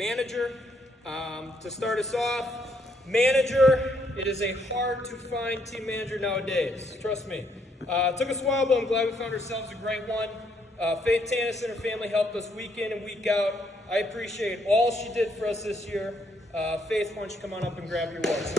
Manager, to start us off, manager, it is a hard to find team manager nowadays, trust me. Took us a while, but I'm glad we found ourselves a great one. Faith Tannis and her family helped us week in and week out. I appreciate all she did for us this year. Faith, why don't you come on up and grab your awards.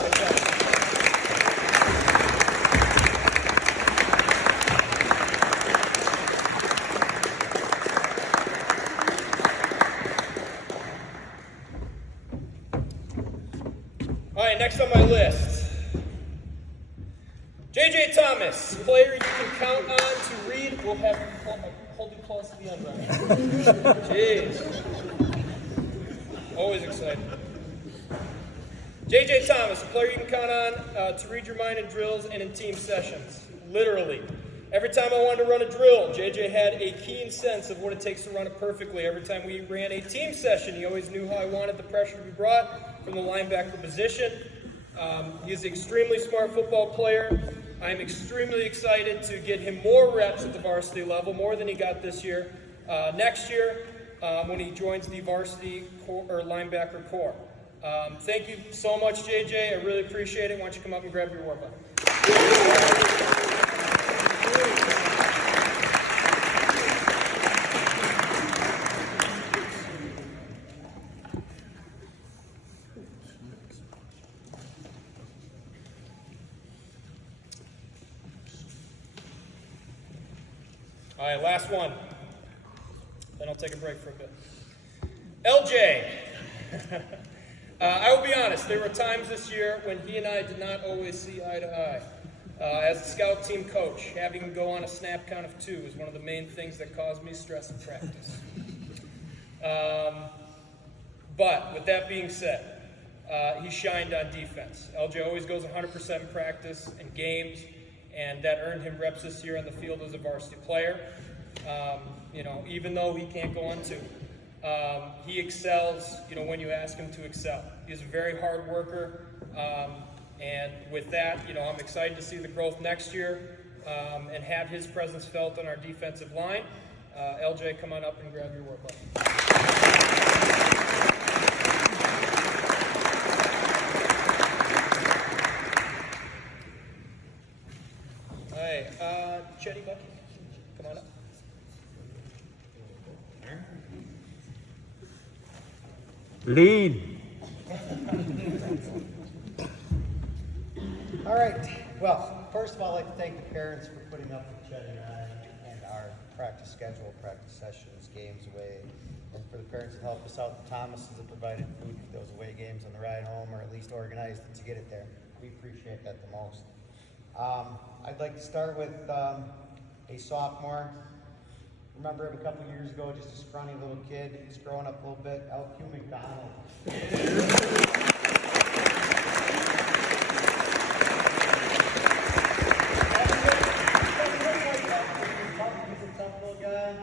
All right, next on my list, J.J. Thomas, player you can count on to read. We'll have hold you close to the end right. Jeez. Always excited. J.J. Thomas, a player you can count on to read your mind in drills and in team sessions. Literally. Every time I wanted to run a drill, J.J. had a keen sense of what it takes to run it perfectly. Every time we ran a team session, he always knew how I wanted the pressure to be brought from the linebacker position. He is an extremely smart football player. I'm extremely excited to get him more reps at the varsity level, more than he got this year. Next year, when he joins the varsity or linebacker corps. Thank you so much, JJ. I really appreciate it. Why don't you come up and grab your award button? All right, last one. Then I'll take a break for a bit. LJ. I will be honest, there were times this year when he and I did not always see eye to eye. As a scout team coach, having him go on a snap count of 2 is one of the main things that caused me stress in practice. But with that being said, he shined on defense. LJ always goes 100% in practice and games, and that earned him reps this year on the field as a varsity player. Even though he can't go on 2. He excels, when you ask him to excel. He's a very hard worker, and with that, I'm excited to see the growth next year and have his presence felt on our defensive line. LJ, come on up and grab your award button. Hey, Chetty Bucky, come on up. Lead. All right. Well, first of all, I'd like to thank the parents for putting up with Chet and I and our practice schedule, practice sessions, games away, and for the parents that helped us out, the Thomases that provided food for those away games on the ride home, or at least organized it to get it there. We appreciate that the most. I'd like to start with a sophomore. Remember him a couple years ago, just a scrawny little kid. He's growing up a little bit. L.Q. McDonald. He's a tough little guy.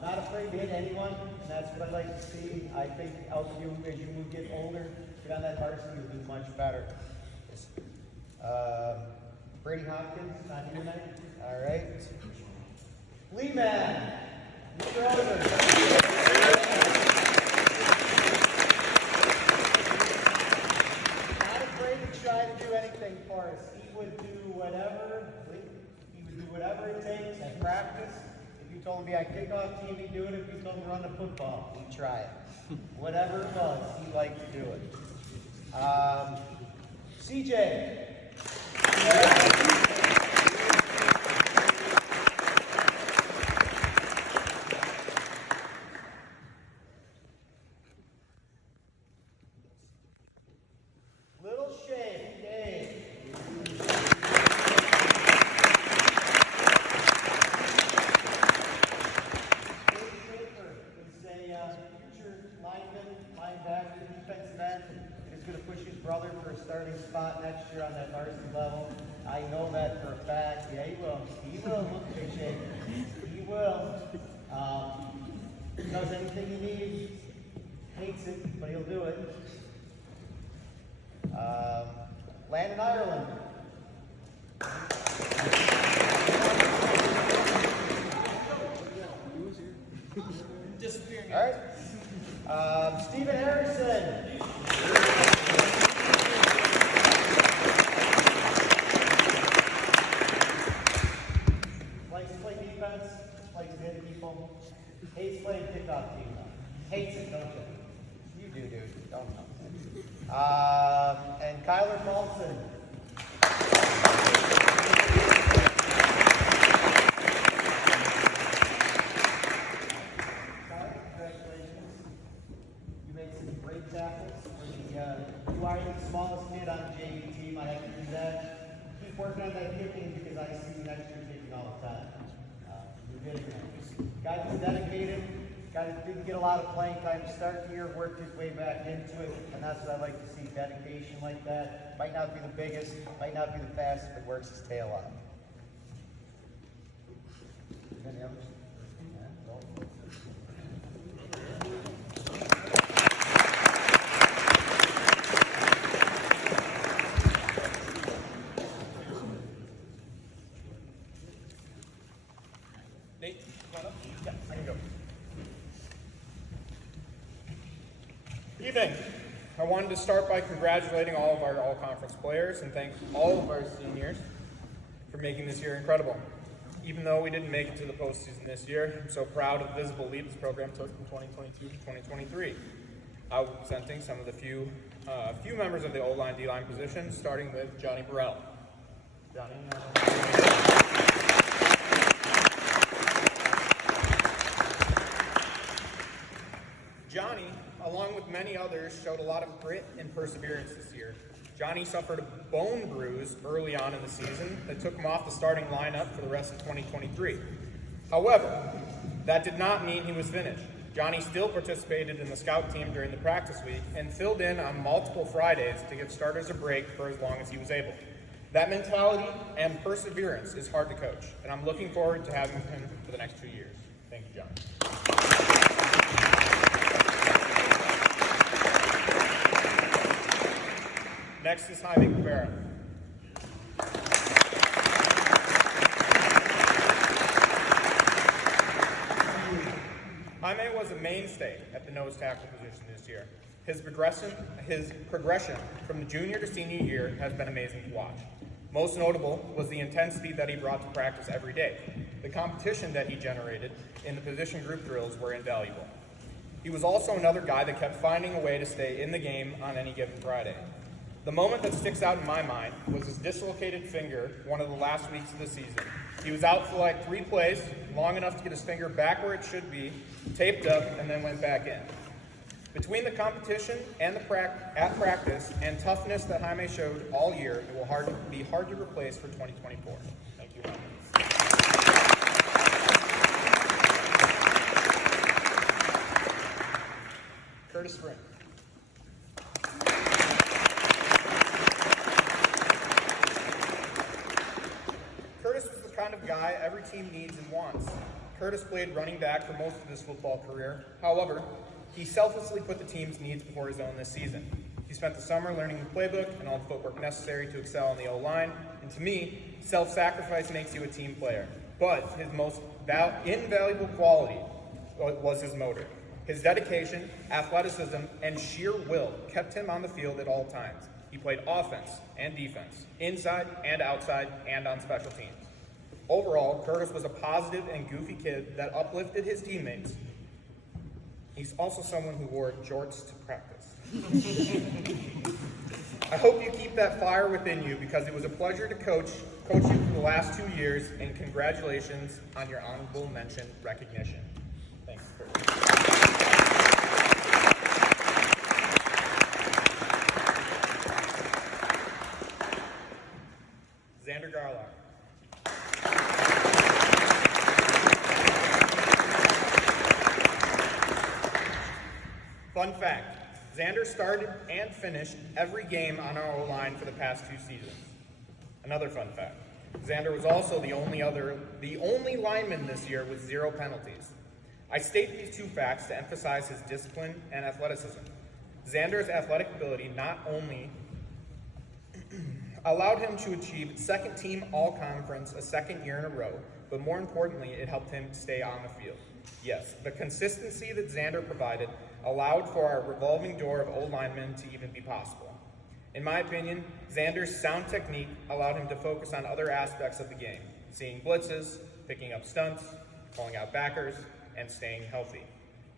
Not afraid to hit anyone, and that's what I'd like to see. I think L.Q., as you get older, get on that varsity, you'll do much better. Brady Hopkins, not here tonight. All right. Lee Man, Mr. Oliver. Not afraid to try to do anything for us. He would do whatever. He would do whatever it takes at practice. If you told him to be on kickoff team, he'd do it. If you told him to run the football, he'd try it. Whatever it was, he liked to do it. CJ. Brother for a starting spot next year on that varsity level. I know that for a fact. Yeah, he will. He will. Look, big shape. He will. He does anything he needs. Hates it, but he'll do it. Landon Ireland. Disappearing. All right. Steven Harrison. Likes to play defense, likes to hit people, hates playing kickoff team. Hates it, don't you? You do, dude. Don't know. And Kyler Paulson. Kyler, congratulations. You made some great tackles. You are the smallest kid on the JV team. I have to do that. Keep working on that kicking because I see you next year kicking all the time. You're getting there. Guy who's dedicated. Guy that didn't get a lot of playing time to start the year, worked his way back into it, and that's what I like to see, dedication like that. Might not be the biggest, might not be the fastest, but works his tail off. Any others? Nate, come on up. Yeah, I can go. Evening. I wanted to start by congratulating all of our all-conference players and thank all of our seniors for making this year incredible. Even though we didn't make it to the postseason this year, I'm so proud of the visible lead this program took from 2022 to 2023. Outpresenting some of the few members of the O-line, D-line position, starting with Johnny Burrell. Johnny. Johnny, along with many others, showed a lot of grit and perseverance this year. Johnny suffered a bone bruise early on in the season that took him off the starting lineup for the rest of 2023. However, that did not mean he was finished. Johnny still participated in the scout team during the practice week and filled in on multiple Fridays to give starters a break for as long as he was able. That mentality and perseverance is hard to coach, and I'm looking forward to having him for the next 2 years. Thank you, Johnny. Next is Jaime Cabrera. Jaime was a mainstay at the nose tackle position this year. His progression from the junior to senior year has been amazing to watch. Most notable was the intensity that he brought to practice every day. The competition that he generated in the position group drills were invaluable. He was also another guy that kept finding a way to stay in the game on any given Friday. The moment that sticks out in my mind was his dislocated finger one of the last weeks of the season. He was out for like 3 plays, long enough to get his finger back where it should be, taped up, and then went back in. Between the competition and the practice and toughness that Jaime showed all year, it will be hard to replace for 2024. Thank you, Jaime. Curtis Spring. Curtis was the kind of guy every team needs and wants. Curtis played running back for most of his football career. However, he selflessly put the team's needs before his own this season. He spent the summer learning the playbook and all the footwork necessary to excel on the O-line. And to me, self-sacrifice makes you a team player. But his most invaluable quality was his motor. His dedication, athleticism, and sheer will kept him on the field at all times. He played offense and defense, inside and outside, and on special teams. Overall, Curtis was a positive and goofy kid that uplifted his teammates. He's also someone who wore jorts to practice. I hope you keep that fire within you because it was a pleasure to coach you for the last 2 years, and congratulations on your honorable mention recognition. Thanks, Curtis. Xander Garlock. Fun fact, Xander started and finished every game on our O-line for the past 2 seasons. Another fun fact, Xander was also the only lineman this year with 0 penalties. I state these 2 facts to emphasize his discipline and athleticism. Xander's athletic ability not only allowed him to achieve second-team all-conference a 2nd year in a row, but more importantly, it helped him stay on the field. Yes, the consistency that Xander provided allowed for our revolving door of O-linemen to even be possible. In my opinion, Xander's sound technique allowed him to focus on other aspects of the game, seeing blitzes, picking up stunts, calling out backers, and staying healthy.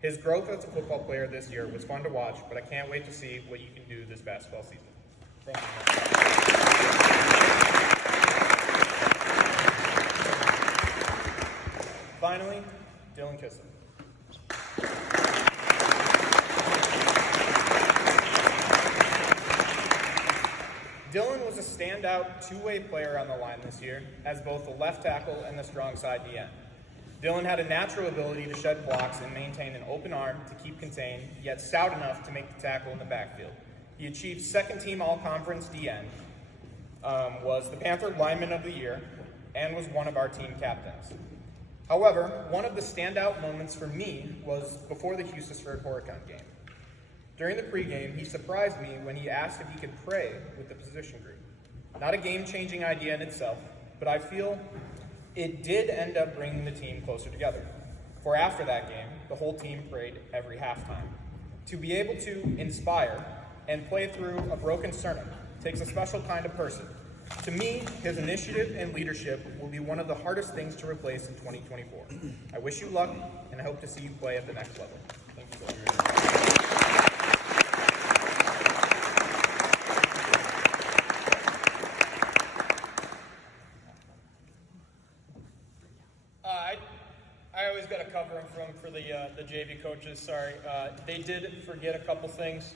His growth as a football player this year was fun to watch, but I can't wait to see what you can do this basketball season. Thank you. Finally, Dylan Kissel. Dylan was a standout two-way player on the line this year as both the left tackle and the strong side DN. Dylan had a natural ability to shed blocks and maintain an open arm to keep contained, yet stout enough to make the tackle in the backfield. He achieved second-team All-Conference DN, was the Panther Lineman of the Year, and was one of our team captains. However, one of the standout moments for me was before the Houston-Horicon game. During the pregame, he surprised me when he asked if he could pray with the position group. Not a game-changing idea in itself, but I feel it did end up bringing the team closer together. For after that game, the whole team prayed every halftime. To be able to inspire and play through a broken sternum takes a special kind of person. To me, his initiative and leadership will be one of the hardest things to replace in 2024. I wish you luck, and I hope to see you play at the next level. Thank you so much. I always got to cover them for the JV coaches. Sorry, they did forget a couple things.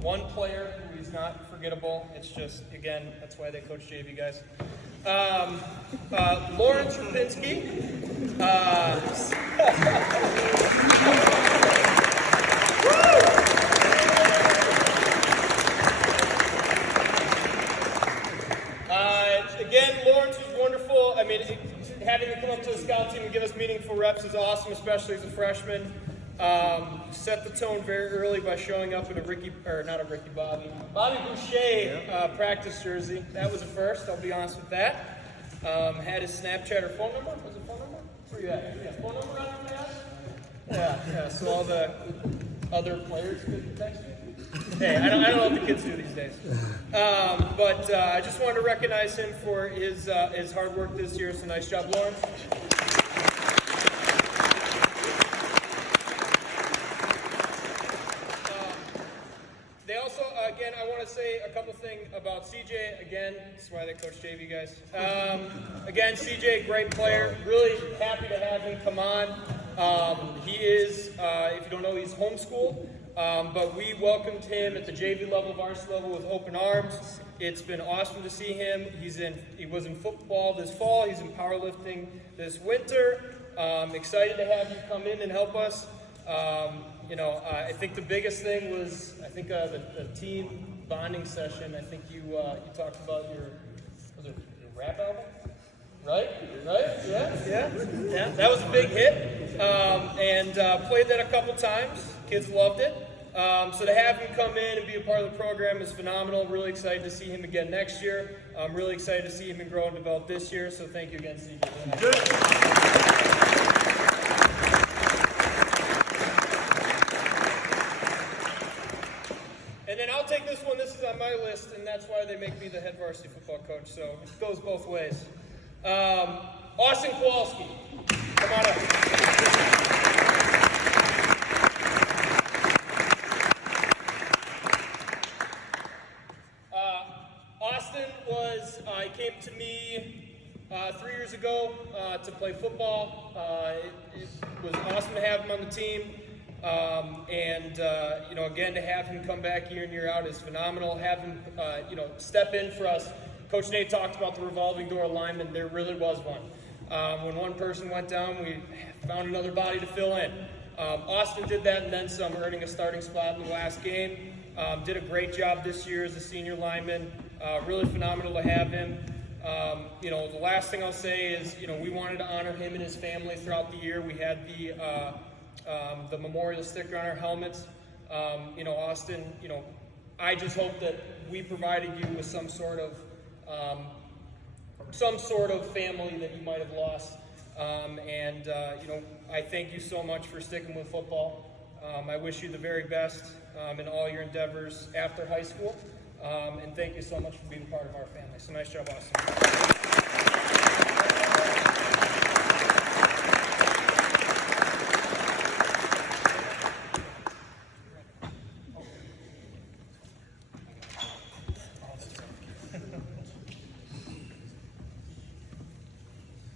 One player who is not forgettable. It's just, again, that's why they coach JV guys. Lawrence Rapinski. Again, Lawrence was wonderful. I mean, having him come up to the scout team and give us meaningful reps is awesome, especially as a freshman. Set the tone very early by showing up in Bobby Boucher practice jersey. That was a first, I'll be honest with that. Had his Snapchat or phone number. Was it phone number? Where you at? Yeah, phone number on your ass? Yeah, so all the other players could text you. Hey, I don't know what the kids do these days. But I just wanted to recognize him for his hard work this year. So nice job, Lawrence. They also, again, I want to say a couple things about CJ. Again, that's why they coach JV guys. Again, CJ, great player. Really happy to have him come on. He is, if you don't know, he's homeschooled. But we welcomed him at the JV level, varsity level with open arms. It's been awesome to see him. He was in football this fall. He's in powerlifting this winter. Excited to have you come in and help us. I think the biggest thing was, the team bonding session. I think you talked about your rap album? Right? Yeah. That was a big hit. And played that a couple times. Kids loved it. So to have him come in and be a part of the program is phenomenal. Really excited to see him again next year. I'm really excited to see him grow and develop this year. So thank you again, CJ. Good. And then I'll take this one. This is on my list, and that's why they make me the head varsity football coach. So it goes both ways. Austin Kowalski, come on up. He came to me 3 years ago to play football. It was awesome to have him on the team. Again, to have him come back year in, year out is phenomenal. Have him, step in for us. Coach Nate talked about the revolving door alignment. There really was one. When one person went down, we found another body to fill in. Austin did that and then some, earning a starting spot in the last game. Did a great job this year as a senior lineman. Really phenomenal to have him. The last thing I'll say is, we wanted to honor him and his family throughout the year. We had the memorial sticker on our helmets. Austin, I just hope that we provided you with some sort of family that you might have lost. I thank you so much for sticking with football. I wish you the very best in all your endeavors after high school. And thank you so much for being part of our family. So nice job, Austin.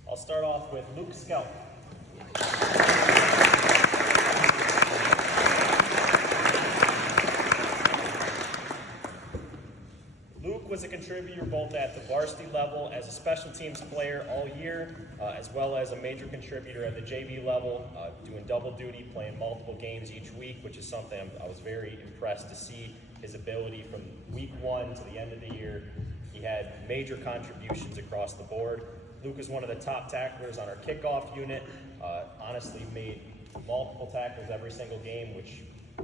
I'll start off with Luke Skelp. Luke was a contributor both at the varsity level as a special teams player all year, as well as a major contributor at the JV level, doing double duty, playing multiple games each week, which is something I was very impressed to see his ability from week 1 to the end of the year. He had major contributions across the board. Luke is one of the top tacklers on our kickoff unit. Honestly made multiple tackles every single game, which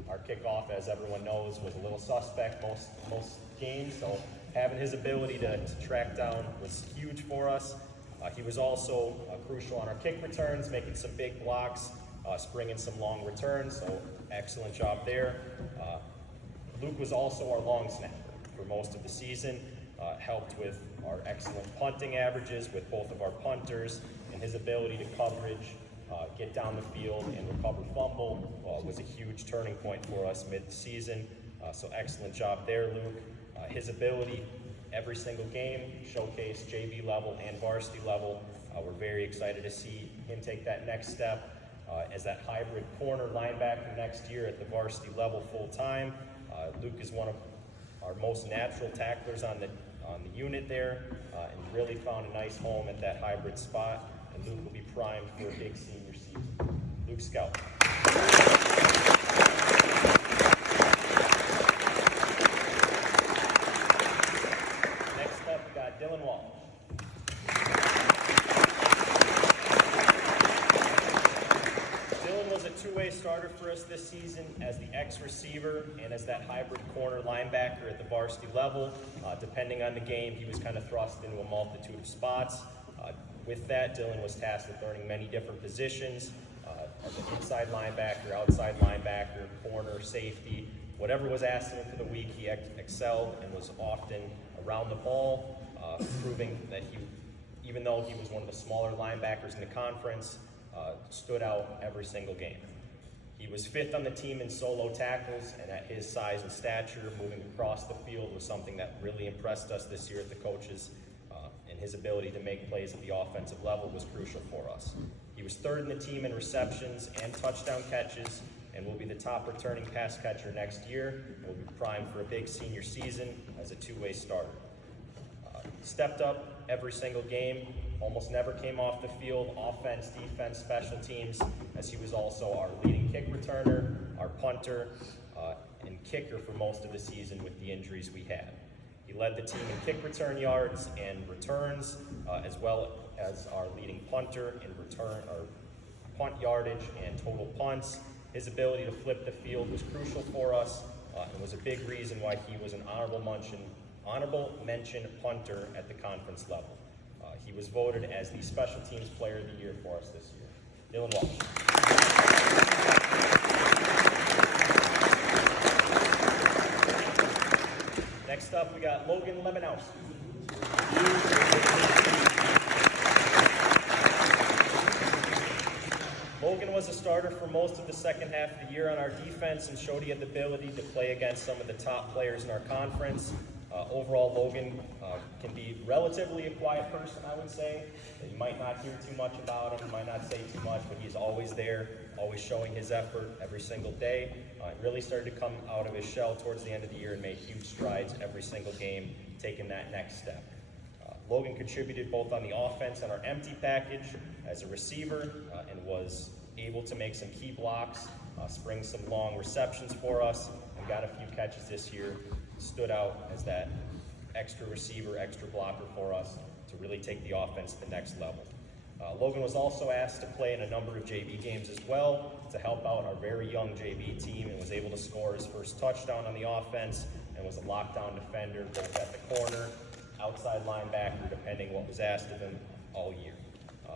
our kickoff, as everyone knows, was a little suspect most games. So having his ability to track down was huge for us. He was also crucial on our kick returns, making some big blocks, springing some long returns. So excellent job there. Luke was also our long snapper for most of the season. Helped with our excellent punting averages with both of our punters, and his ability to coverage, get down the field and recover fumble was a huge turning point for us mid-season. So excellent job there, Luke. His ability every single game, showcase JV level and varsity level. We're very excited to see him take that next step as that hybrid corner linebacker next year at the varsity level full time. Luke is one of our most natural tacklers on the unit there, and really found a nice home at that hybrid spot. And Luke will be primed for a big senior season. Luke Skelp. Next up, we got Dylan Walsh. Dylan was a two-way starter for us this season as the X-receiver and as that hybrid corner linebacker at the varsity level. Depending on the game, he was kind of thrust into a multitude of spots. With that, Dylan was tasked with learning many different positions, as an inside linebacker, outside linebacker, corner, safety. Whatever was asked of him for the week, he excelled and was often around the ball, proving that even though he was one of the smaller linebackers in the conference, stood out every single game. He was 5th on the team in solo tackles, and at his size and stature, moving across the field was something that really impressed us this year at the coaches, and his ability to make plays at the offensive level was crucial for us. He was 3rd in the team in receptions and touchdown catches, and will be the top returning pass catcher next year, and will be primed for a big senior season as a two-way starter. Stepped up every single game, almost never came off the field, offense, defense, special teams, as he was also our leading kick returner, our punter, and kicker for most of the season with the injuries we had. He led the team in kick return yards and returns, as well as our leading punter in return or punt yardage and total punts. His ability to flip the field was crucial for us, and was a big reason why he was an honorable mention punter at the conference level. He was voted as the Special Teams Player of the Year for us this year. Dylan Walsh. Next up, we got Logan Lebanowski. Logan was a starter for most of the second half of the year on our defense and showed he had the ability to play against some of the top players in our conference. Overall, Logan can be relatively a quiet person, I would say. You might not hear too much about him, you might not say too much, but he's always there, always showing his effort every single day. Really started to come out of his shell towards the end of the year and made huge strides every single game, taking that next step. Logan contributed both on the offense and our empty package as a receiver, and was able to make some key blocks, spring some long receptions for us, and got a few catches this year. Stood out as that extra receiver, extra blocker for us to really take the offense to the next level. Logan was also asked to play in a number of JV games as well to help out our very young JV team, and was able to score his first touchdown on the offense, and was a lockdown defender both at the corner, outside linebacker, depending what was asked of him all year.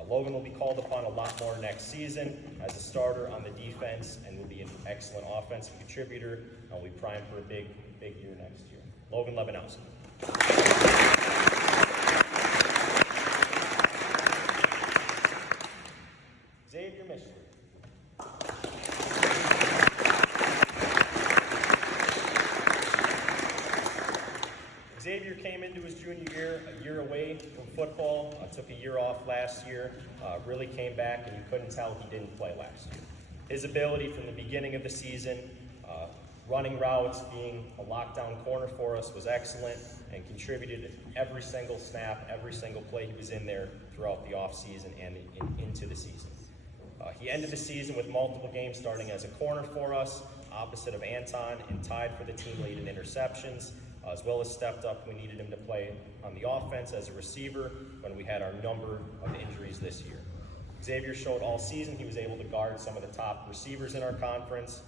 Logan will be called upon a lot more next season as a starter on the defense and will be an excellent offensive contributor. And we prime for a big year next year. Logan Lebanowski. Xavier Michelin. Xavier came into his junior year a year away from football, took a year off last year, really came back, and you couldn't tell he didn't play last year. His ability from the beginning of the season, running routes, being a lockdown corner for us was excellent and contributed every single snap, every single play he was in there throughout the offseason and into the season. He ended the season with multiple games starting as a corner for us, opposite of Anton, and tied for the team lead in interceptions, as well as stepped up when we needed him to play on the offense as a receiver when we had our number of injuries this year. Xavier showed all season he was able to guard some of the top receivers in our conference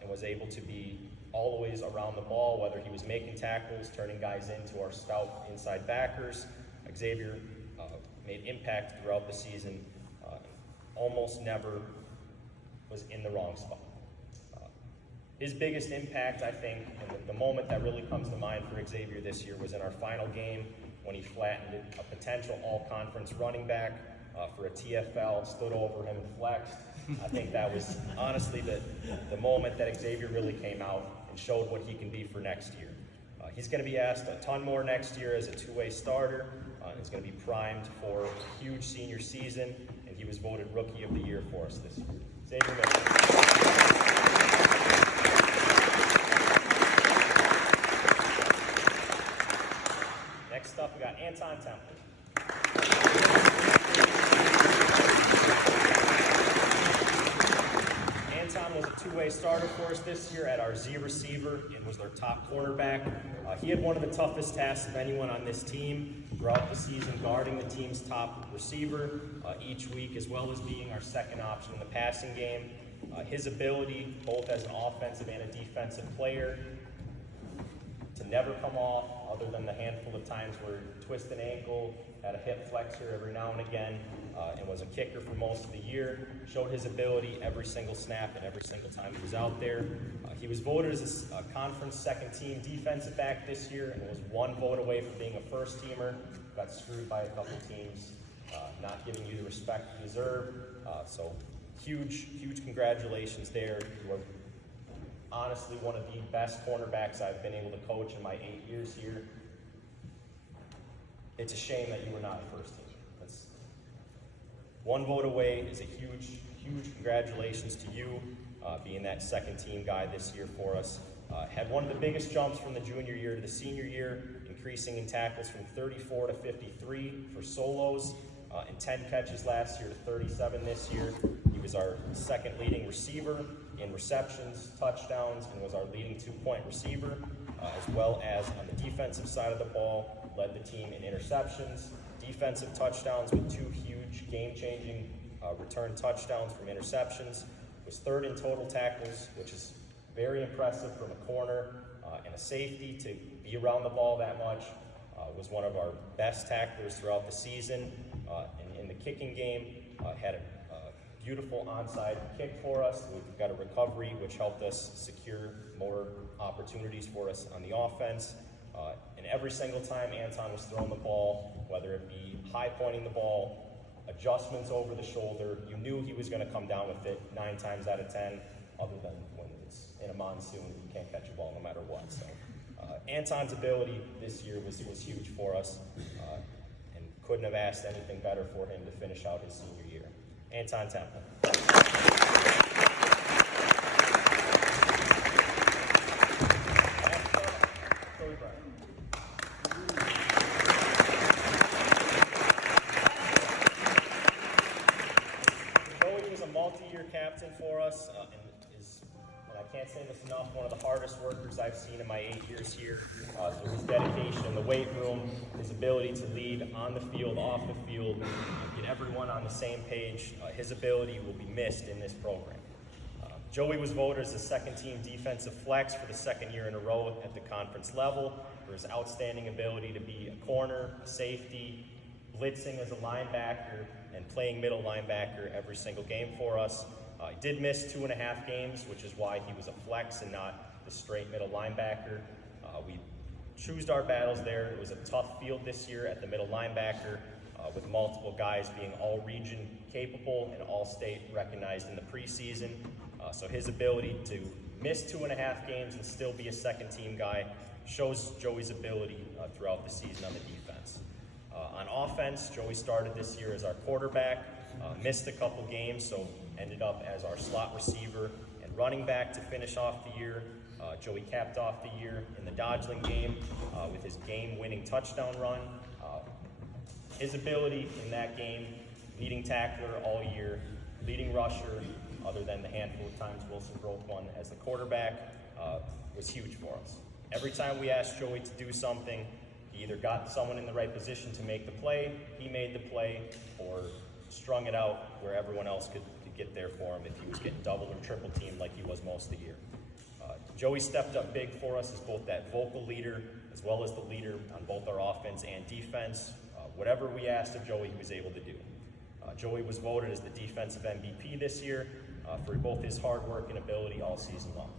and was able to be always around the ball, whether he was making tackles, turning guys into our stout inside backers. Xavier made impact throughout the season, almost never was in the wrong spot. His biggest impact, I think, and the moment that really comes to mind for Xavier this year was in our final game when he flattened a potential all-conference running back for a TFL, stood over him and flexed. I think that was honestly the moment that Xavier really came out and showed what he can be for next year. He's going to be asked a ton more next year as a two-way starter. He's going to be primed for a huge senior season, and he was voted Rookie of the Year for us this year. Xavier Mitchell. Next up, we got Anton Temple. Anton was a two-way starter for us this year at our Z receiver and was their top cornerback. He had one of the toughest tasks of anyone on this team throughout the season, guarding the team's top receiver each week, as well as being our second option in the passing game. His ability, both as an offensive and a defensive player, to never come off other than the handful of times where he twisted an ankle, had a hip flexor every now and again, and was a kicker for most of the year. Showed his ability every single snap and every single time he was out there. He was voted as a conference second-team defensive back this year and was one vote away from being a first-teamer. Got screwed by a couple teams, not giving you the respect you deserve. So huge congratulations there. You are honestly one of the best cornerbacks I've been able to coach in my 8 years here. It's a shame that you were not a first team. That's one vote away is a huge congratulations to you, being that second team guy this year for us. Had one of the biggest jumps from the junior year to the senior year, increasing in tackles from 34 to 53 for solos, and 10 catches last year to 37 this year. He was our second leading receiver in receptions, touchdowns, and was our leading two-point receiver, as well as on the defensive side of the ball, led the team in interceptions, defensive touchdowns with two huge game-changing return touchdowns from interceptions, was third in total tackles, which is very impressive from a corner and a safety to be around the ball that much. Was one of our best tacklers throughout the season. In the kicking game, had a beautiful onside kick for us. We've got a recovery, which helped us secure more opportunities for us on the offense. And every single time Anton was throwing the ball, whether it be high pointing the ball, adjustments over the shoulder, you knew he was going to come down with it 9 times out of 10, other than when it's in a monsoon, you can't catch a ball no matter what. So Anton's ability this year was huge for us, and couldn't have asked anything better for him to finish out his senior year. Anton Temple. Joey was a multi-year captain for us, and I can't say this enough, one of the hardest workers I've seen in my 8 years here. Through his dedication in the weight room, his ability to lead on the field, off the field, get everyone on the same page, his ability will be missed in this program. Joey was voted as the second-team defensive flex for the second year in a row at the conference level for his outstanding ability to be a corner, a safety, blitzing as a linebacker and playing middle linebacker every single game for us. He did miss 2.5 games, which is why he was a flex and not the straight middle linebacker. We chose our battles there. It was a tough field this year at the middle linebacker, with multiple guys being all-region capable and all-state recognized in the preseason. So his ability to miss 2.5 games and still be a second-team guy shows Joey's ability throughout the season on the defense. On offense, Joey started this year as our quarterback, missed a couple games, so ended up as our slot receiver and running back to finish off the year. Joey capped off the year in the Dodgeland game with his game-winning touchdown run. His ability in that game, leading tackler all year, leading rusher, other than the handful of times Wilson broke one as the quarterback, was huge for us. Every time we asked Joey to do something, he either got someone in the right position to make the play, he made the play, or strung it out where everyone else could get there for him if he was getting double or triple teamed like he was most of the year. Joey stepped up big for us as both that vocal leader as well as the leader on both our offense and defense. Whatever we asked of Joey, he was able to do. Joey was voted as the defensive MVP this year for both his hard work and ability all season long.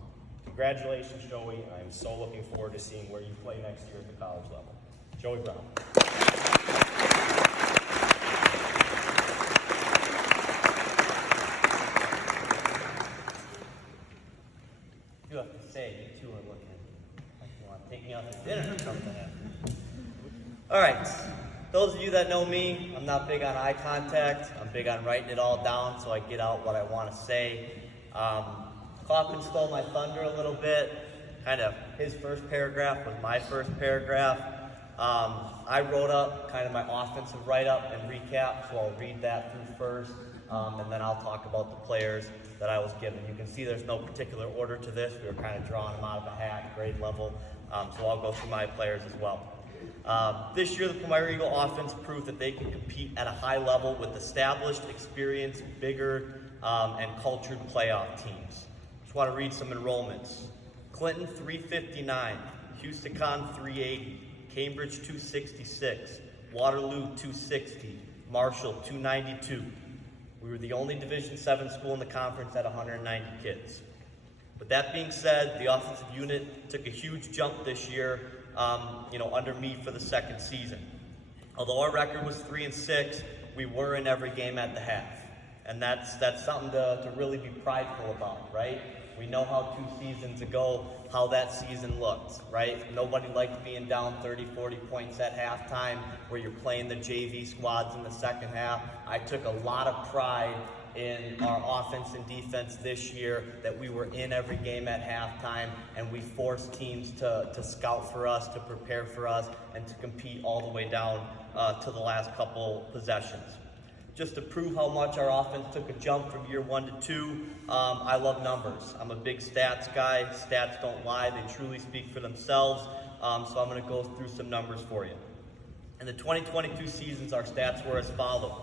Congratulations, Joey. I'm so looking forward to seeing where you play next year at the college level. Joey Brown. You have to say, you two are looking like you want to take me out to dinner or something. All right, those of you that know me, I'm not big on eye contact. I'm big on writing it all down so I get out what I want to say. Kaufman stole my thunder a little bit. Kind of his first paragraph was my first paragraph. I wrote up kind of my offensive write-up and recap, so I'll read that through first, and then I'll talk about the players that I was given. You can see there's no particular order to this. We were kind of drawing them out of a hat, grade level, so I'll go through my players as well. This year, the Palmyra Eagle offense proved that they can compete at a high level with established, experienced, bigger, and cultured playoff teams. Just want to read some enrollments. Clinton, 359. Houston-Con, 380. Cambridge, 266. Waterloo, 260. Marshall, 292. We were the only Division VII school in the conference at 190 kids. With that being said, the offensive unit took a huge jump this year, under me for the second season. Although our record was 3-6, we were in every game at the half. And that's something to really be prideful about, right? We know how 2 seasons ago, how that season looked, right? Nobody liked being down 30, 40 points at halftime where you're playing the JV squads in the second half. I took a lot of pride in our offense and defense this year that we were in every game at halftime, and we forced teams to scout for us, to prepare for us, and to compete all the way down to the last couple possessions. Just to prove how much our offense took a jump from year 1 to 2, I love numbers. I'm a big stats guy. Stats don't lie. They truly speak for themselves. So I'm going to go through some numbers for you. In the 2022 seasons, our stats were as follows.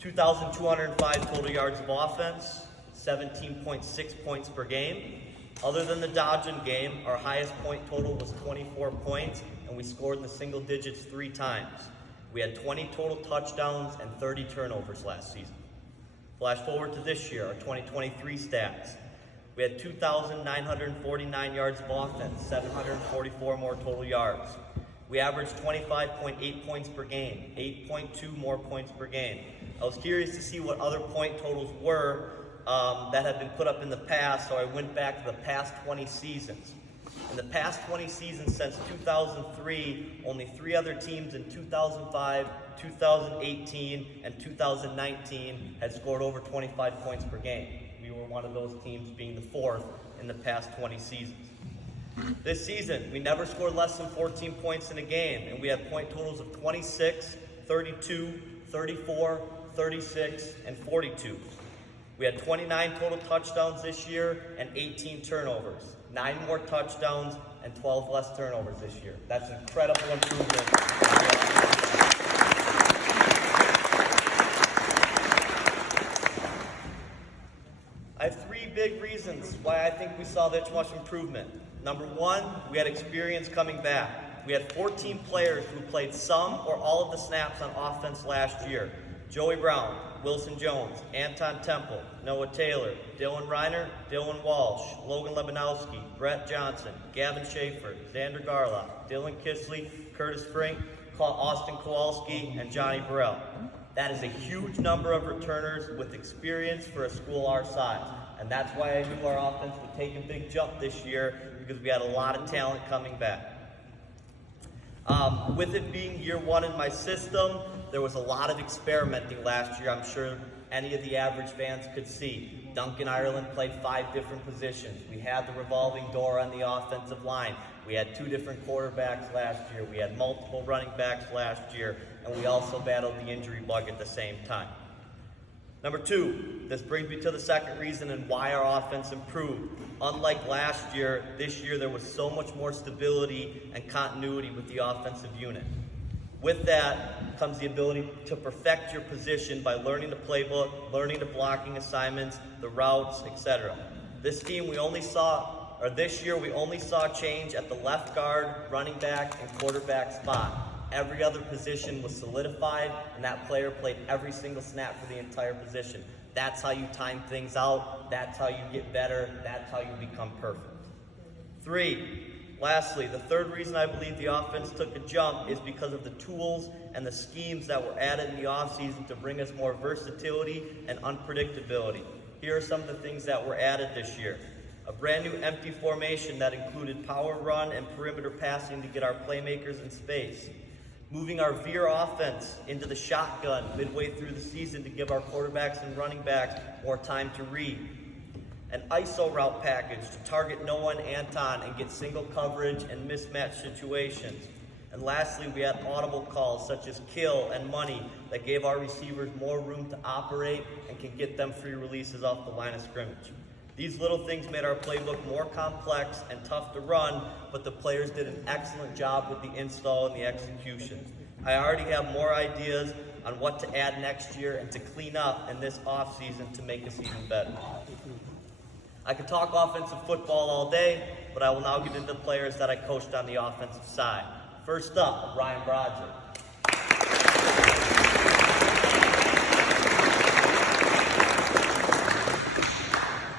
2,205 total yards of offense, 17.6 points per game. Other than the Dodgeland game, our highest point total was 24 points, and we scored in the single digits 3 times. We had 20 total touchdowns and 30 turnovers last season. Flash forward to this year, our 2023 stats. We had 2,949 yards of offense, 744 more total yards. We averaged 25.8 points per game, 8.2 more points per game. I was curious to see what other point totals were that had been put up in the past, so I went back to the past 20 seasons. In the past 20 seasons since 2003, only 3 other teams in 2005, 2018, and 2019 had scored over 25 points per game. We were one of those teams, being the 4th in the past 20 seasons. This season, we never scored less than 14 points in a game, and we had point totals of 26, 32, 34, 36, and 42. We had 29 total touchdowns this year and 18 turnovers. 9 more touchdowns and 12 less turnovers this year. That's an incredible improvement. I have 3 big reasons why I think we saw this much improvement. Number 1, we had experience coming back. we had 14 players who played some or all of the snaps on offense last year. Joey Brown, Wilson Jones, Anton Temple, Noah Taylor, Dylan Reiner, Dylan Walsh, Logan Lebanowski, Brett Johnson, Gavin Schaefer, Xander Garlock, Dylan Kisley, Curtis Frink, Austin Kowalski, and Johnny Burrell. That is a huge number of returners with experience for a school our size. And that's why I knew our offense would take a big jump this year, because we had a lot of talent coming back. With it being year one in my system, there was a lot of experimenting last year. I'm sure any of the average fans could see. Duncan Ireland played 5 different positions. We had the revolving door on the offensive line. We had 2 different quarterbacks last year. We had multiple running backs last year, and we also battled the injury bug at the same time. Number 2, this brings me to the second reason and why our offense improved. Unlike last year, this year there was so much more stability and continuity with the offensive unit. With that comes the ability to perfect your position by learning the playbook, learning the blocking assignments, the routes, etc. This year we only saw change at the left guard, running back, and quarterback spot. Every other position was solidified, and that player played every single snap for the entire position. That's how you time things out. That's how you get better. That's how you become perfect. 3, lastly, the third reason I believe the offense took a jump is because of the tools and the schemes that were added in the offseason to bring us more versatility and unpredictability. Here are some of the things that were added this year. A brand new empty formation that included power run and perimeter passing to get our playmakers in space. Moving our veer offense into the shotgun midway through the season to give our quarterbacks and running backs more time to read. An ISO route package to target Noah and Anton and get single coverage and mismatch situations. And lastly, we had audible calls such as kill and money that gave our receivers more room to operate and can get them free releases off the line of scrimmage. These little things made our playbook more complex and tough to run, but the players did an excellent job with the install and the execution. I already have more ideas on what to add next year and to clean up in this offseason to make us even better. I could talk offensive football all day, but I will now get into the players that I coached on the offensive side. First up, Ryan Broderick.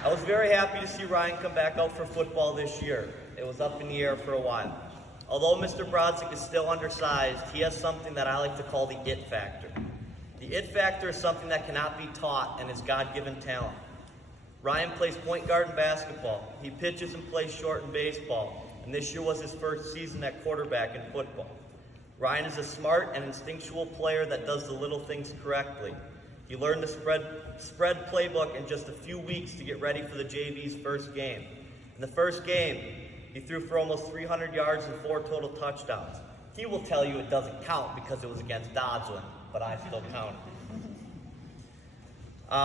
I was very happy to see Ryan come back out for football this year. It was up in the air for a while. Although Mr. Brodzik is still undersized, he has something that I like to call the it factor. The it factor is something that cannot be taught and is God-given talent. Ryan plays point guard in basketball. He pitches and plays short in baseball, and this year was his first season at quarterback in football. Ryan is a smart and instinctual player that does the little things correctly. He learned the spread playbook in just a few weeks to get ready for the JV's first game. In the first game, he threw for almost 300 yards and 4 total touchdowns. He will tell you it doesn't count because it was against Dodson, but I still count it.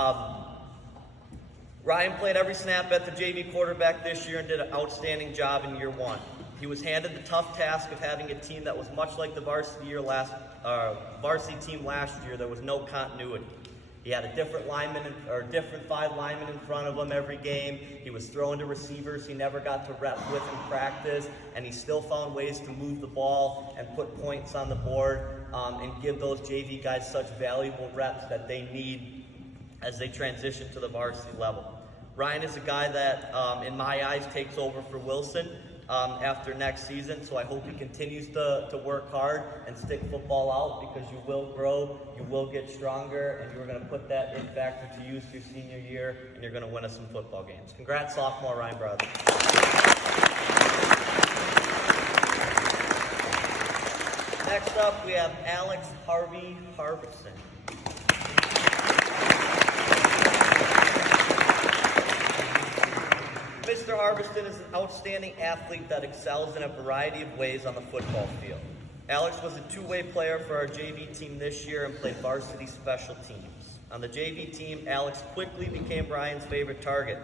Ryan played every snap at the JV quarterback this year and did an outstanding job in year one. He was handed the tough task of having a team that was much like the varsity team last year. There was no continuity. He had a different 5 linemen in front of him every game. He was throwing to receivers he never got to rep with in practice, and he still found ways to move the ball and put points on the board and give those JV guys such valuable reps that they need as they transition to the varsity level. Ryan is a guy that, in my eyes, takes over for Wilson after next season, so I hope he continues to work hard and stick football out, because you will grow, you will get stronger, and you're going to put that in factor to use your senior year, and you're going to win us some football games. Congrats, sophomore Ryan Broderick. Next up, we have Alex Harvey Harbison. Mr. Harbison is an outstanding athlete that excels in a variety of ways on the football field. Alex was a two-way player for our JV team this year and played varsity special teams. On the JV team, Alex quickly became Ryan's favorite target.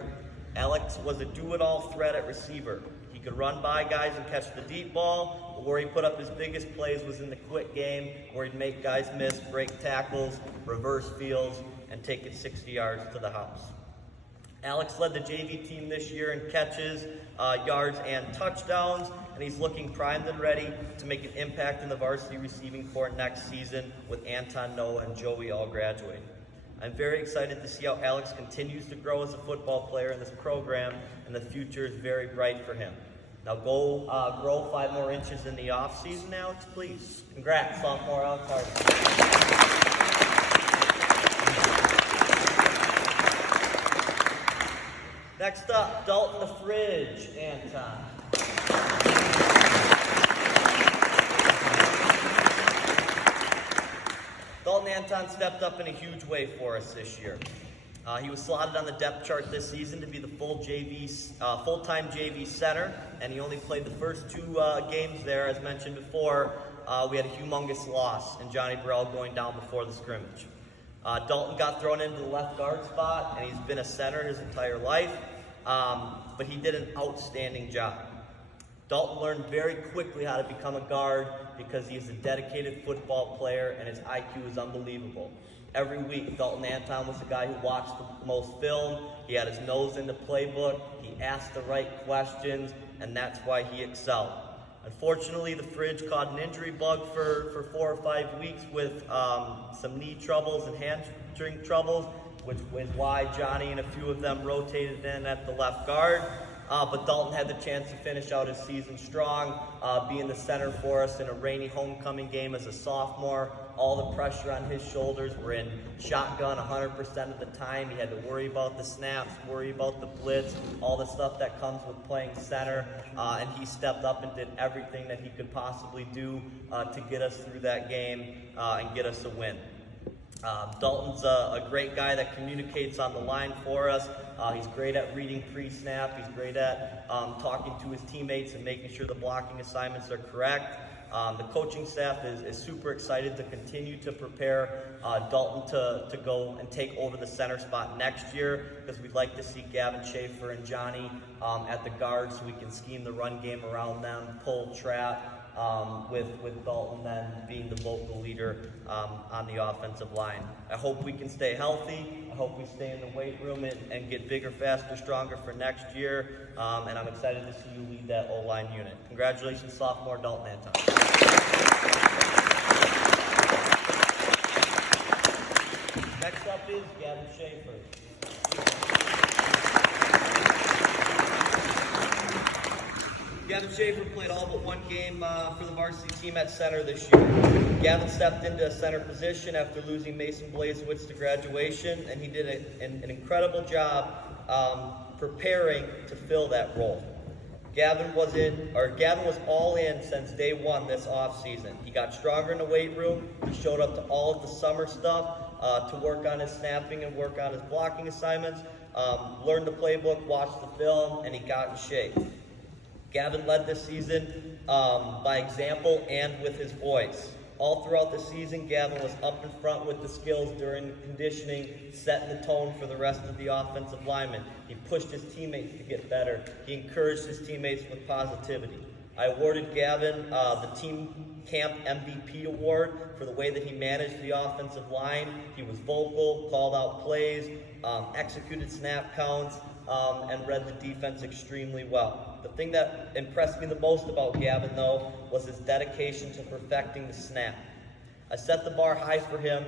Alex was a do-it-all threat at receiver. He could run by guys and catch the deep ball, but where he put up his biggest plays was in the quick game, where he'd make guys miss, break tackles, reverse fields, and take it 60 yards to the house. Alex led the JV team this year in catches, yards, and touchdowns, and he's looking primed and ready to make an impact in the varsity receiving corps next season with Anton, Noah, and Joey all graduating. I'm very excited to see how Alex continues to grow as a football player in this program, and the future is very bright for him. Now go grow 5 more inches in the off season, Alex, please. Congrats, sophomore Alex Harden. Next up, Dalton the Fridge, Anton. Dalton Anton stepped up in a huge way for us this year. He was slotted on the depth chart this season to be the full-time JV center, and he only played the first 2 games there. As mentioned before, we had a humongous loss in Johnny Burrell going down before the scrimmage. Dalton got thrown into the left guard spot, and he's been a center his entire life, but he did an outstanding job. Dalton learned very quickly how to become a guard because he is a dedicated football player and his IQ is unbelievable. Every week, Dalton Anton was the guy who watched the most film. He had his nose in the playbook. He asked the right questions, and that's why he excelled. Unfortunately, the Fridge caught an injury bug for 4 or 5 weeks with some knee troubles and hamstring troubles, which is why Johnny and a few of them rotated in at the left guard. But Dalton had the chance to finish out his season strong, being the center for us in a rainy homecoming game as a sophomore. All the pressure on his shoulders were in shotgun 100% of the time. He had to worry about the snaps, worry about the blitz, all the stuff that comes with playing center. And he stepped up and did everything that he could possibly do to get us through that game and get us a win. Dalton's a great guy that communicates on the line for us. He's great at reading pre-snap. He's great at talking to his teammates and making sure the blocking assignments are correct. The coaching staff is super excited to continue to prepare Dalton to go and take over the center spot next year, because we'd like to see Gavin Schaefer and Johnny at the guard so we can scheme the run game around them, pull, trap, with Dalton then being the vocal leader on the offensive line. I hope we can stay healthy. I hope we stay in the weight room and get bigger, faster, stronger for next year. And I'm excited to see you lead that O-line unit. Congratulations, sophomore Dalton Anton. Next up is Gavin Schaefer. Gavin Schaefer played all but 1 game for the varsity team at center this year. Gavin stepped into a center position after losing Mason Blazewicz to graduation, and he did an incredible job preparing to fill that role. Gavin was all in since day 1 this offseason. He got stronger in the weight room. He showed up to all of the summer stuff to work on his snapping and work on his blocking assignments, learned the playbook, watched the film, and he got in shape. Gavin led this season by example and with his voice. All throughout the season, Gavin was up in front with the skills during the conditioning, setting the tone for the rest of the offensive linemen. He pushed his teammates to get better. He encouraged his teammates with positivity. I awarded Gavin the Team Camp MVP award for the way that he managed the offensive line. He was vocal, called out plays, executed snap counts, and read the defense extremely well. The thing that impressed me the most about Gavin, though, was his dedication to perfecting the snap. I set the bar high for him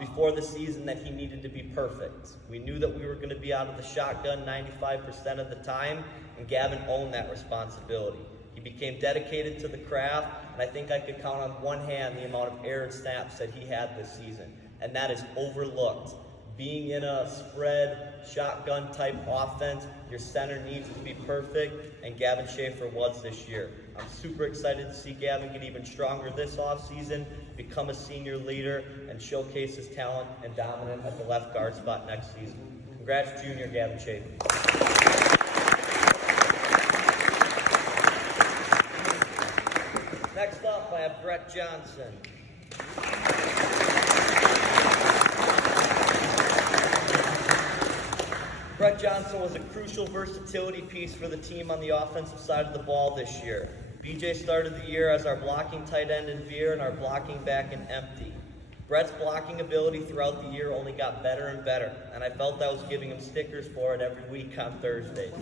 before the season that he needed to be perfect. We knew that we were going to be out of the shotgun 95% of the time, and Gavin owned that responsibility. He became dedicated to the craft, and I think I could count on one hand the amount of errant snaps that he had this season, and that is overlooked. Being in a spread, shotgun type offense, your center needs to be perfect, and Gavin Schaefer was this year. I'm super excited to see Gavin get even stronger this offseason, become a senior leader, and showcase his talent and dominance at the left guard spot next season. Congrats, junior Gavin Schaefer. Next up, I have Brett Johnson. Brett Johnson was a crucial versatility piece for the team on the offensive side of the ball this year. BJ started the year as our blocking tight end in veer and our blocking back in empty. Brett's blocking ability throughout the year only got better and better, and I felt I was giving him stickers for it every week on Thursdays.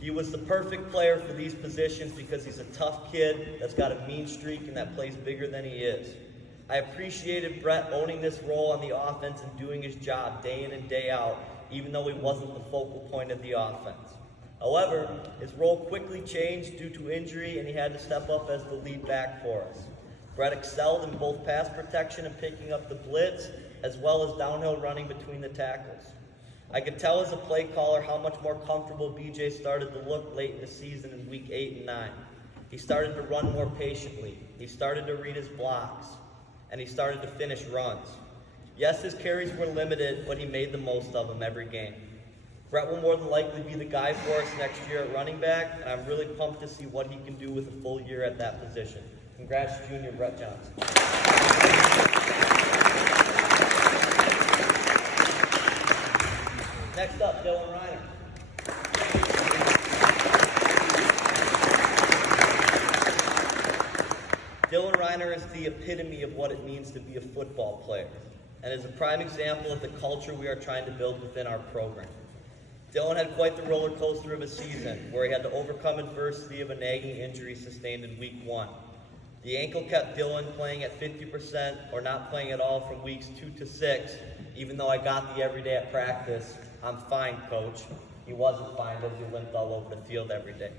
He was the perfect player for these positions because he's a tough kid that's got a mean streak and that plays bigger than he is. I appreciated Brett owning this role on the offense and doing his job day in and day out, even though he wasn't the focal point of the offense. However, his role quickly changed due to injury, and he had to step up as the lead back for us. Brett excelled in both pass protection and picking up the blitz, as well as downhill running between the tackles. I could tell as a play caller how much more comfortable BJ started to look late in the season in week 8 and 9. He started to run more patiently. He started to read his blocks, and he started to finish runs. Yes, his carries were limited, but he made the most of them every game. Brett will more than likely be the guy for us next year at running back, and I'm really pumped to see what he can do with a full year at that position. Congrats, junior Brett Johnson. Next up, Dylan Reiner. Dylan Reiner is the epitome of what it means to be a football player, and is a prime example of the culture we are trying to build within our program. Dylan had quite the roller coaster of a season, where he had to overcome adversity of a nagging injury sustained in week 1. The ankle kept Dylan playing at 50% or not playing at all from weeks 2 to 6, even though I got the every day at practice, "I'm fine, coach." He wasn't fine as he limped all over the field every day.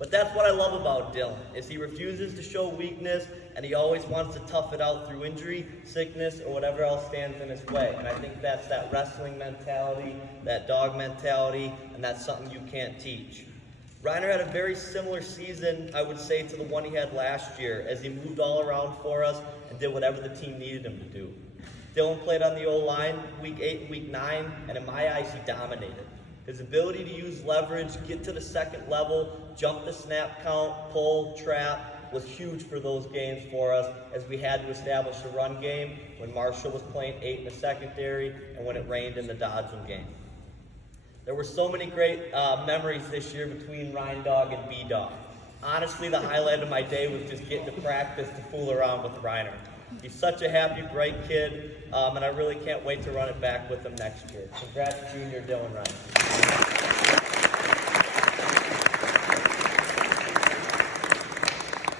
But that's what I love about Dylan, is he refuses to show weakness, and he always wants to tough it out through injury, sickness, or whatever else stands in his way. And I think that's that wrestling mentality, that dog mentality, and that's something you can't teach. Reiner had a very similar season, I would say, to the one he had last year, as he moved all around for us and did whatever the team needed him to do. Dylan played on the O-line week 8 and week 9, and in my eyes, he dominated. His ability to use leverage, get to the second level, jump the snap count, pull, trap, was huge for those games for us, as we had to establish the run game when Marshall was playing 8 in the secondary and when it rained in the Dodson game. There were so many great memories this year between Ryan Dog and B-Dog. Honestly, the highlight of my day was just getting to practice to fool around with Reiner. He's such a happy, bright kid, and I really can't wait to run it back with him next year. Congrats, junior Dylan Reiner.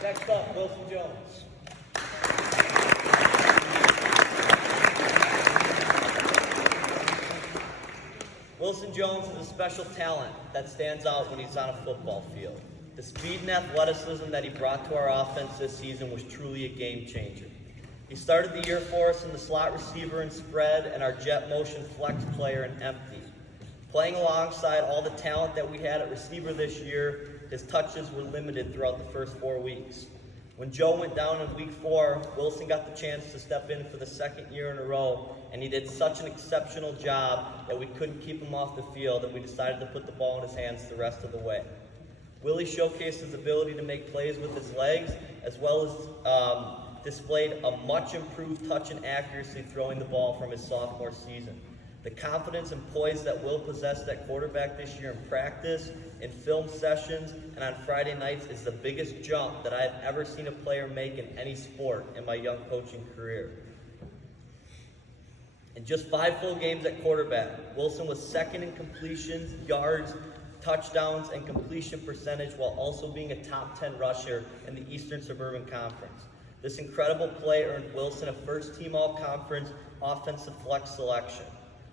Next up, Wilson Jones. Wilson Jones is a special talent that stands out when he's on a football field. The speed and athleticism that he brought to our offense this season was truly a game changer. He started the year for us in the slot receiver and spread, and our jet motion flex player in empty. Playing alongside all the talent that we had at receiver this year, his touches were limited throughout the first 4 weeks. When Joe went down in week 4, Wilson got the chance to step in for the second year in a row, and he did such an exceptional job that we couldn't keep him off the field, and we decided to put the ball in his hands the rest of the way. Willie showcased his ability to make plays with his legs, as well as displayed a much improved touch and accuracy throwing the ball from his sophomore season. The confidence and poise that Will possessed at quarterback this year in practice, in film sessions, and on Friday nights is the biggest jump that I have ever seen a player make in any sport in my young coaching career. In just 5 full games at quarterback, Wilson was second in completions, yards, touchdowns, and completion percentage, while also being a top 10 rusher in the Eastern Suburban Conference. This incredible play earned Wilson a first-team all-conference offensive flex selection.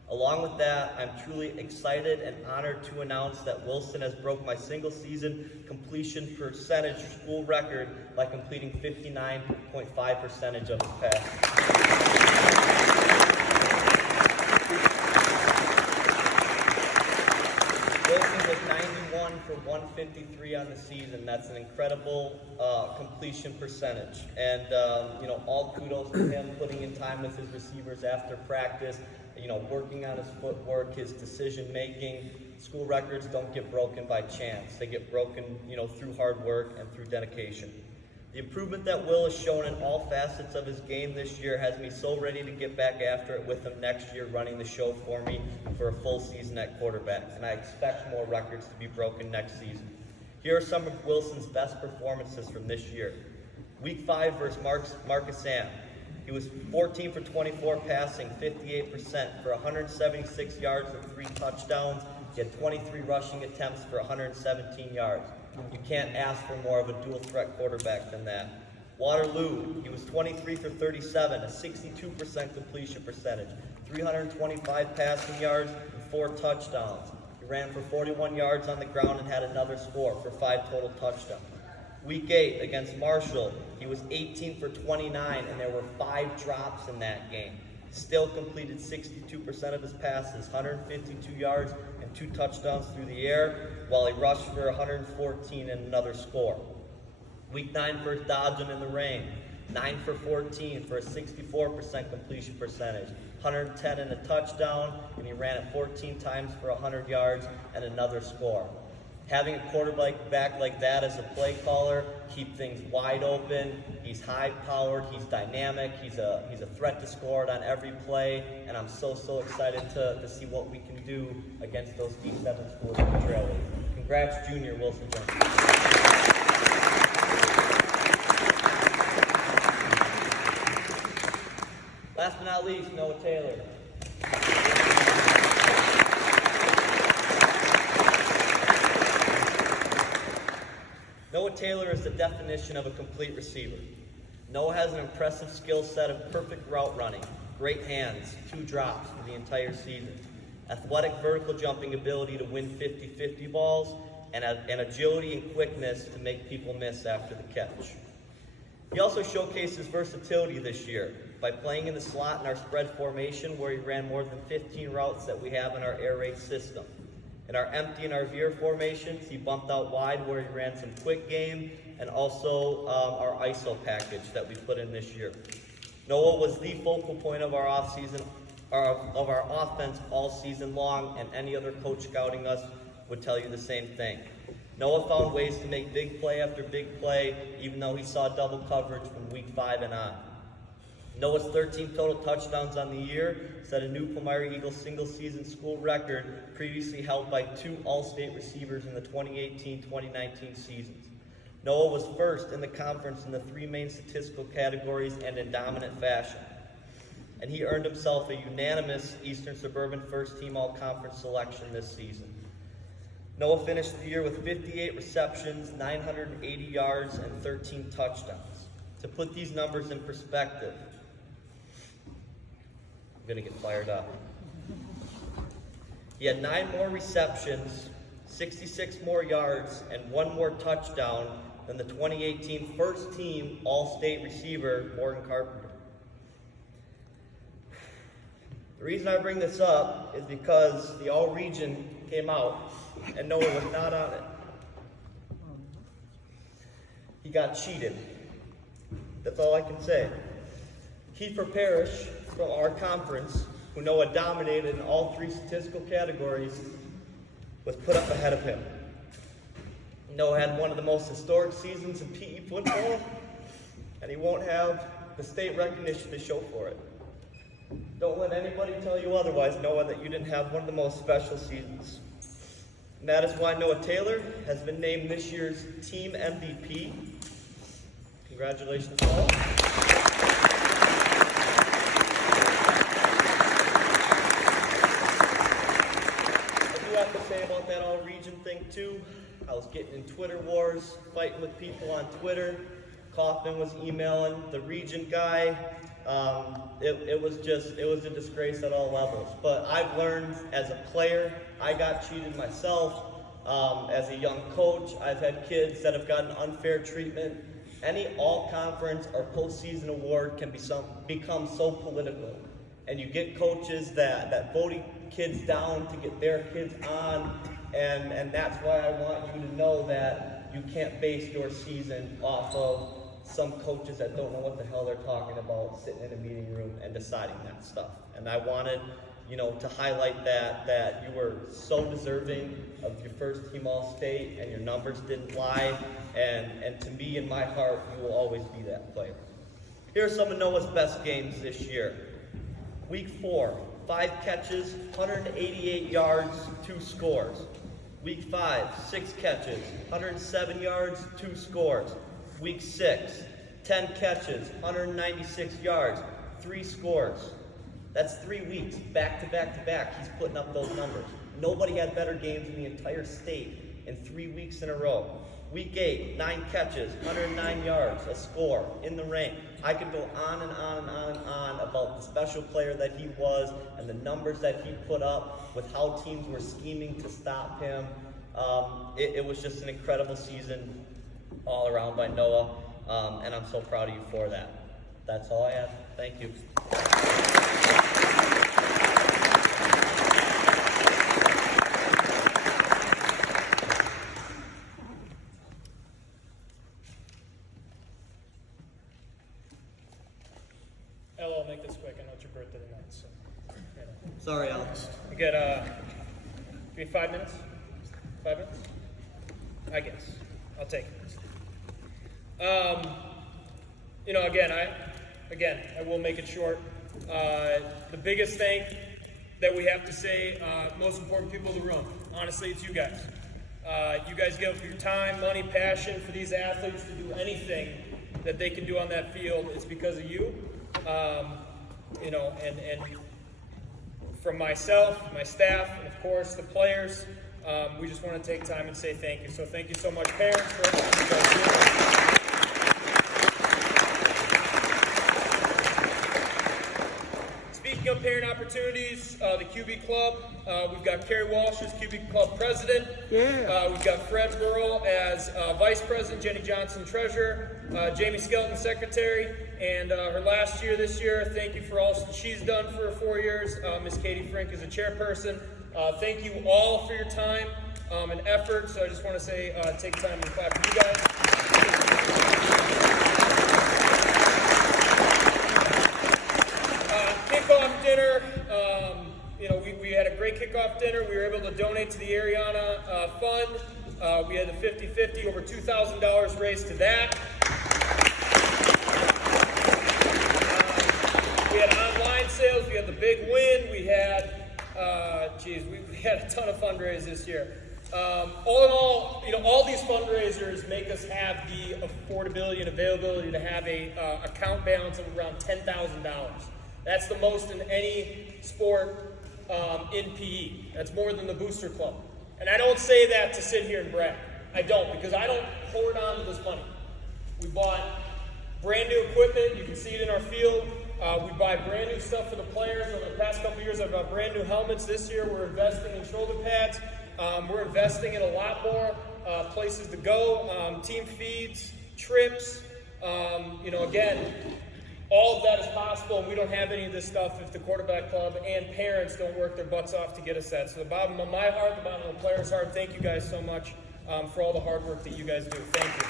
Along with that, I'm truly excited and honored to announce that Wilson has broke my single-season completion percentage school record by completing 59.5% of his passes. Wilson was 91 for 153 on the season. That's an incredible completion percentage. And, all kudos to him putting in time with his receivers after practice, working on his footwork, his decision-making. School records don't get broken by chance. They get broken, through hard work and through dedication. The improvement that Will has shown in all facets of his game this year has me so ready to get back after it with him next year, running the show for me for a full season at quarterback. And I expect more records to be broken next season. Here are some of Wilson's best performances from this year. Week 5 versus Marcus Sam. He was 14 for 24 passing, 58% for 176 yards and 3 touchdowns. He had 23 rushing attempts for 117 yards. You can't ask for more of a dual threat quarterback than that. Waterloo, he was 23 for 37, a 62% completion percentage, 325 passing yards and 4 touchdowns. He ran for 41 yards on the ground and had another score for 5 total touchdowns. Week 8 against Marshall, he was 18 for 29, and there were 5 drops in that game. Still completed 62% of his passes, 152 yards and 2 touchdowns through the air, while he rushed for 114 and another score. Week 9 versus Dodgen in the rain, 9 for 14 for a 64% completion percentage, 110 and a touchdown, and he ran it 14 times for 100 yards and another score. Having a quarterback back like that as a play caller, keep things wide open. He's high-powered, he's dynamic, he's a threat to score it on every play, and I'm so excited to see what we can do against those D7 schools in the Trail League. Congrats, Junior Wilson Johnson. Last but not least, Noah Taylor. Noah Taylor is the definition of a complete receiver. Noah has an impressive skill set of perfect route running, great hands, 2 drops for the entire season, athletic vertical jumping ability to win 50-50 balls, and agility and quickness to make people miss after the catch. He also showcased his versatility this year by playing in the slot in our spread formation, where he ran more than 15 routes that we have in our air raid system. In our empty and our veer formations, he bumped out wide where he ran some quick game, and also our ISO package that we put in this year. Noah was the focal point of our of our offense all season long, and any other coach scouting us would tell you the same thing. Noah found ways to make big play after big play, even though he saw double coverage from week 5 and on. Noah's 13 total touchdowns on the year set a new Palmyra Eagles single-season school record previously held by 2 All-State receivers in the 2018-2019 seasons. Noah was first in the conference in the 3 main statistical categories and in dominant fashion. And he earned himself a unanimous Eastern Suburban First-Team All-Conference selection this season. Noah finished the year with 58 receptions, 980 yards, and 13 touchdowns. To put these numbers in perspective, I'm going to get fired up. He had 9 more receptions, 66 more yards, and 1 more touchdown than the 2018 first-team All-State receiver, Morgan Carpenter. The reason I bring this up is because the All-Region came out, and Noah was not on it. He got cheated. That's all I can say. Kiefer Parrish from our conference, who Noah dominated in all 3 statistical categories, was put up ahead of him. Noah had one of the most historic seasons in PE football, and he won't have the state recognition to show for it. Don't let anybody tell you otherwise, Noah, that you didn't have one of the most special seasons. And that is why Noah Taylor has been named this year's team MVP. Congratulations, Paul. About that all-region thing too. I was getting in Twitter wars, fighting with people on Twitter. Kaufman was emailing the region guy. It was a disgrace at all levels. But I've learned as a player, I got cheated myself. As a young coach, I've had kids that have gotten unfair treatment. Any all-conference or postseason award can become so political. And you get coaches that vote kids down to get their kids on, and that's why I want you to know that you can't base your season off of some coaches that don't know what the hell they're talking about sitting in a meeting room and deciding that stuff. And I wanted, to highlight that you were so deserving of your first team All-State, and your numbers didn't lie, and to me, in my heart, you will always be that player. Here are some of Noah's best games this year. Week 4, 5 catches, 188 yards, 2 scores. Week 5, 6 catches, 107 yards, 2 scores. Week 6, 10 catches, 196 yards, 3 scores. That's 3 weeks, back to back to back, he's putting up those numbers. Nobody had better games in the entire state in 3 weeks in a row. Week 8, 9 catches, 109 yards, a score, in the rank. I could go on and on and on and on about the special player that he was and the numbers that he put up with how teams were scheming to stop him. It was just an incredible season all around by Noah, and I'm so proud of you for that. That's all I have. Thank you. Ella, I'll make this quick. I know it's your birthday tonight, so. You know. Sorry, Alex. You get, give me 5 minutes? 5 minutes? I guess. I'll take it. You know, again, I will make it short. The biggest thing that we have to say, most important people in the room, honestly, it's you guys. You guys give up your time, money, passion for these athletes to do anything that they can do on that field. It's because of you. You know, and from myself, my staff, and of course the players, we just want to take time and say thank you. So thank you so much, parents, for everything you guys do. Speaking of parent opportunities, the QB Club, we've got Carrie Walsh as QB Club President. We've got Fred Burrell as Vice President, Jenny Johnson Treasurer, Jamie Skelton Secretary, and her last year this year, thank you for all she's done for 4 years, Miss Katie Frink is a chairperson. Thank you all for your time and effort, so I just want to say take time and clap for you guys. Kickoff dinner, you know, we had a great kickoff dinner. We were able to donate to the Ariana Fund. We had the 50-50, over $2,000 raised to that. We had online sales. We had the big win. We had, we had a ton of fundraisers this year. All in all, you know, all these fundraisers make us have the affordability and availability to have a account balance of around $10,000. That's the most in any sport in PE. That's more than the Booster Club. And I don't say that to sit here and brag. I don't, because I don't hoard on to this money. We bought brand new equipment. You can see it in our field. We buy brand new stuff for the players. Over the past couple of years, I've got brand new helmets. This year, we're investing in shoulder pads. We're investing in a lot more places to go, team feeds, trips. You know, again, all of that is possible, and we don't have any of this stuff if the quarterback club and parents don't work their butts off to get us that. So the bottom of my heart, the bottom of the players' heart, thank you guys so much for all the hard work that you guys do. Thank you.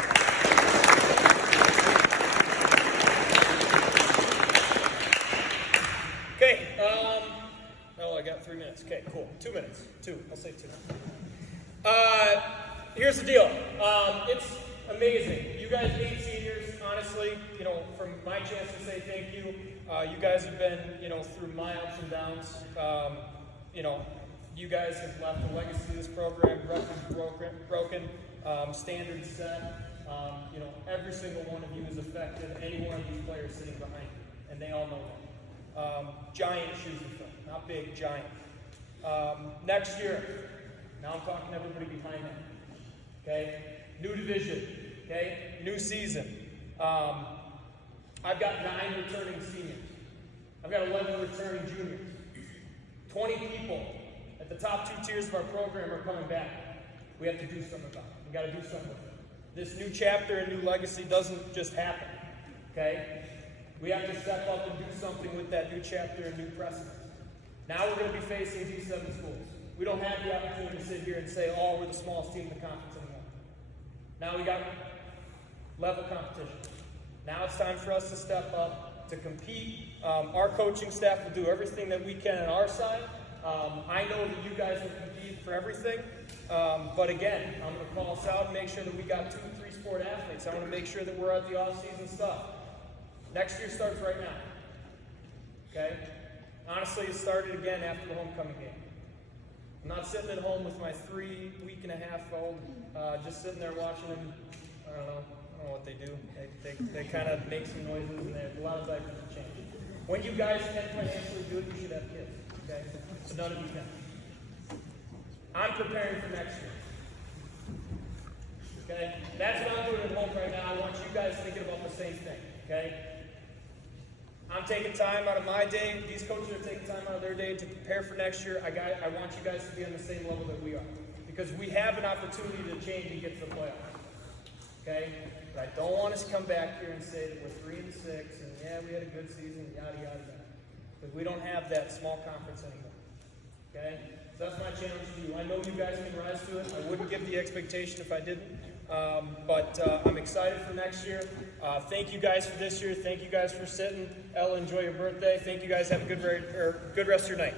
Okay, oh, I got 3 minutes. Okay, cool. 2 minutes. 2. I'll say 2. Here's the deal. It's amazing. You guys 8 seniors, honestly, you know, from my chance to say thank you, you guys have been, you know, through my ups and downs. You know, you guys have left a legacy of this program, records broken, standards set. You know, every single one of you has affected any one of these players sitting behind you, and they all know that. Giant shoes to fill, not big, giant. Next year, now I'm talking to everybody behind that, okay? New division, okay? New season. I've got 9 returning seniors. I've got 11 returning juniors. 20 people at the top 2 tiers of our program are coming back. We have to do something about it. We got to do something with it. This new chapter and new legacy doesn't just happen, okay? We have to step up and do something with that new chapter and new precedent. Now we're going to be facing D7 schools. We don't have the opportunity to sit here and say, oh, we're the smallest team in the conference anymore. Now we got level competition. Now it's time for us to step up, to compete. Our coaching staff will do everything that we can on our side. I know that you guys will compete for everything. But again, I'm going to call us out and make sure that we got 2 3-sport athletes. I want to make sure that we're at the off-season stuff. Next year starts right now. Okay? Honestly, it started again after the homecoming game. I'm not sitting at home with my 3-week-and-a-half-old, just sitting there watching them. I don't know what they do. They kind of make some noises, and a lot of diapers have changed. When you guys can financially do it, you should have kids. Okay? So none of you can. I'm preparing for next year. Okay? That's what I'm doing at home right now. I want you guys thinking about the same thing. Okay? I'm taking time out of my day. These coaches are taking time out of their day to prepare for next year. I want you guys to be on the same level that we are. Because we have an opportunity to change and get to the playoffs. Okay? But I don't want us to come back here and say that we're 3-6 and yeah, we had a good season, yada, yada, yada. Because we don't have that small conference anymore. Okay? So that's my challenge to you. I know you guys can rise to it. I wouldn't give the expectation if I didn't. But I'm excited for next year. Thank you guys for this year. Thank you guys for sitting. Ella, enjoy your birthday. Thank you guys. Have a good rest of your night.